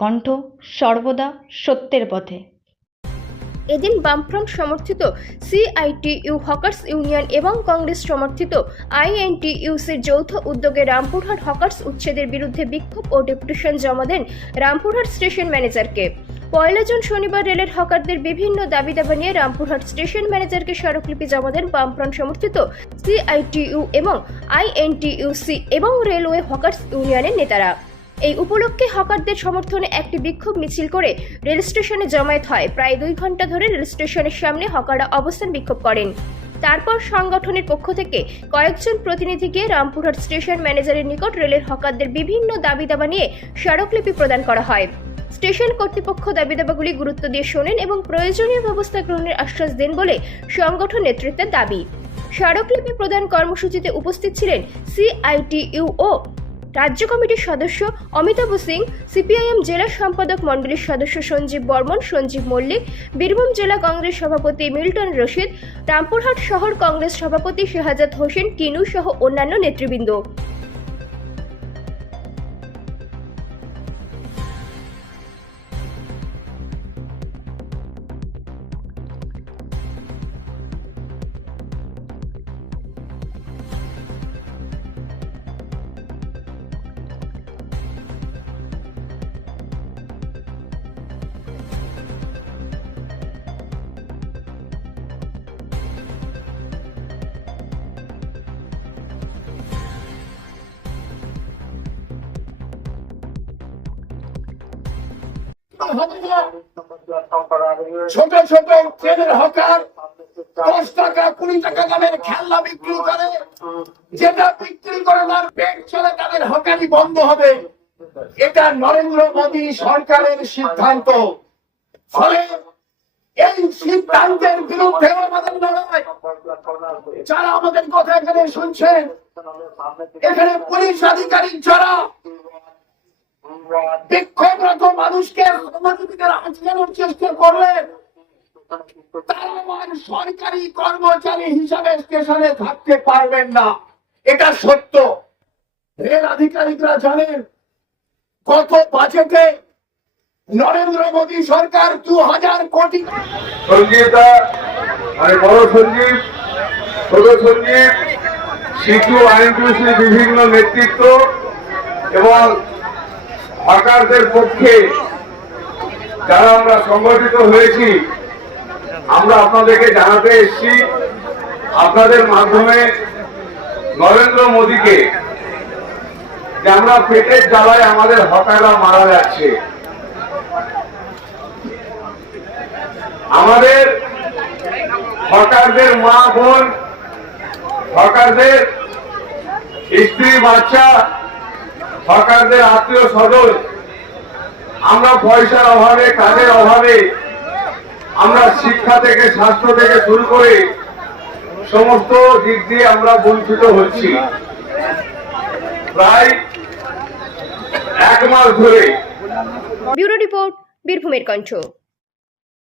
কণ্ঠ, সর্বদা সত্যের পথে। এদিন বামফ্রন্ট সমর্থিত সিআইটিইউ হকার্স ইউনিয়ন এবং কংগ্রেস সমর্থিত আইএনটিইউসির যৌথ উদ্যোগে রামপুরহাট হকার্স উচ্ছেদের বিরুদ্ধে বিক্ষোভ ও ডেপুটেশন জমা দেন রামপুরহাট স্টেশন ম্যানেজারকে। 1 জুন শনিবার রেলের হকারদের বিভিন্ন দাবি দাবা নিয়ে রামপুরহাট স্টেশন ম্যানেজারকে স্মারকলিপি জমা দেন বামফ্রন্ট সমর্থিত সিআইটিইউ এবং আইএনটিইউসি এবং রেলওয়ে হকার্স ইউনিয়নের নেতারা। এই উপলক্ষে হকারদের সমর্থনে একটি বিক্ষোভ মিছিল করে রেল স্টেশনে জমায়েত হয়। প্রায় 2 ঘন্টা ধরে রেল স্টেশনের সামনে হকাররা অবস্থান বিক্ষোভ করেন। তারপর সংগঠনের পক্ষ থেকে কয়েকজন প্রতিনিধি গিয়ে রামপুরহাট স্টেশন ম্যানেজারের নিকট রেলের হকারদের বিভিন্ন দাবি দাবা নিয়ে স্মারকলিপি প্রদান করা হয়। স্টেশন কর্তৃপক্ষ দাবি দাবাগুলি গুরুত্ব দিয়ে শোনেন এবং প্রয়োজনীয় ব্যবস্থা গ্রহণের আশ্বাস দেন বলে সংগঠন নেতৃত্বের দাবি। স্মারকলিপি প্রদান কর্মসূচিতে উপস্থিত ছিলেন সিআইটিইউ ও রাজ্য কমিটির সদস্য অমিতাভ সিং, সিপিআইএম জেলা সম্পাদক মণ্ডলীর সদস্য সঞ্জীব বর্মন, সঞ্জীব মল্লিক, বীরভূম জেলা কংগ্রেস সভাপতি মিল্টন রশিদ, রামপুরহাট শহর কংগ্রেস সভাপতি শেহাজাদ হোসেন কিনু সহ অন্যান্য নেতৃবৃন্দ। ছোট ছোট ট্রেনের হকার 10 টাকা 20 টাকা দামের খেলনা বিক্রি করে, যেটা বিক্রি করে তার পেট চলে, তাদের হকারি বন্ধ হবে। এটা নরেন্দ্র মোদী সরকারের সিদ্ধান্ত। ফলে এই সিদ্ধান্তের বিরুদ্ধে আমাদের লড়াই। যারা আমাদের কথা এখানে শুনছেন, এখানে পুলিশ আধিকারিক যারা বিক্ষোভরত মানুষকে সমাজের আটকানোর চেষ্টা করলেন, তারা আমার সরকারি কর্মচারী হিসাবে স্টেশনে থাকতে পারবেন না। এটা সত্য। রেল আধিকারিকরা জানেন কত বাজেটে নরেন্দ্র মোদী সরকার 2000 কোটি সঞ্জীবদা, মানে বড় সঞ্জীব, ছোট সঞ্জীব, শিশু আইনজীবী, বিভিন্ন নেতৃত্ব এবং হকারদের পক্ষে যারা আমরা সংগঠিত হয়েছি, আমরা আপনাদেরকে জানাতে এসেছি আপনাদের মাধ্যমে নরেন্দ্র মোদীকে যে আমরা পেটের জ্বালায় আমাদের হকাররা মারা যাচ্ছে। আমাদের হকারদের মা বোন, হকারদের স্ত্রী বাচ্চা, হকারদের আত্মীয় স্বজন, আমরা পয়সার অভাবে, কাজের অভাবে, আমরা শিক্ষা থেকে স্বাস্থ্য থেকে শুরু করে সমস্ত দিক দিয়ে আমরা বঞ্চিত হচ্ছি। প্রায় 1 মাস ধরে। ব্যুরো রিপোর্ট, বীরভূমের কণ্ঠ।